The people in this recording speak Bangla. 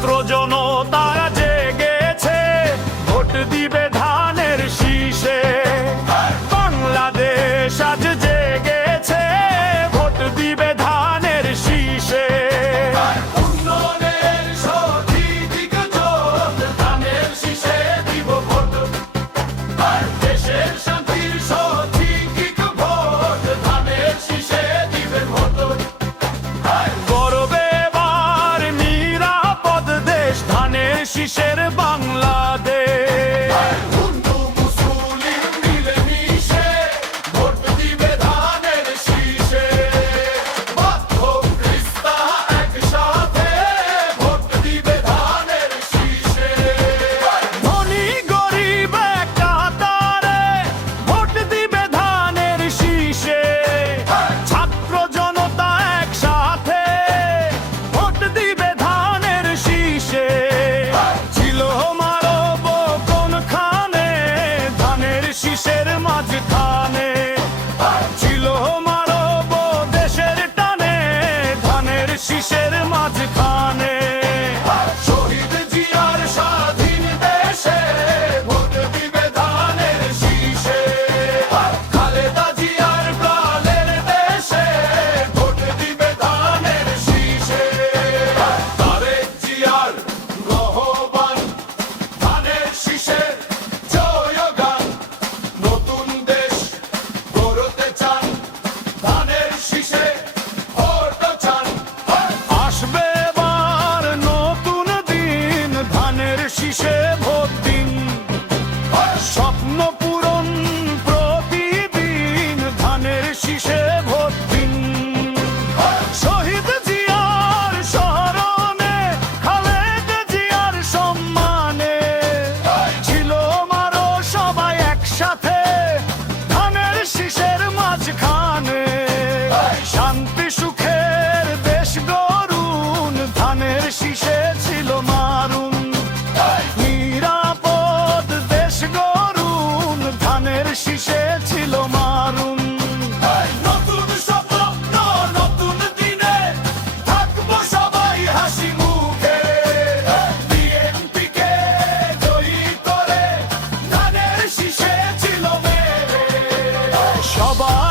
ছাত্র জনতা জেগেছে ভোট দিবে ধা trouble.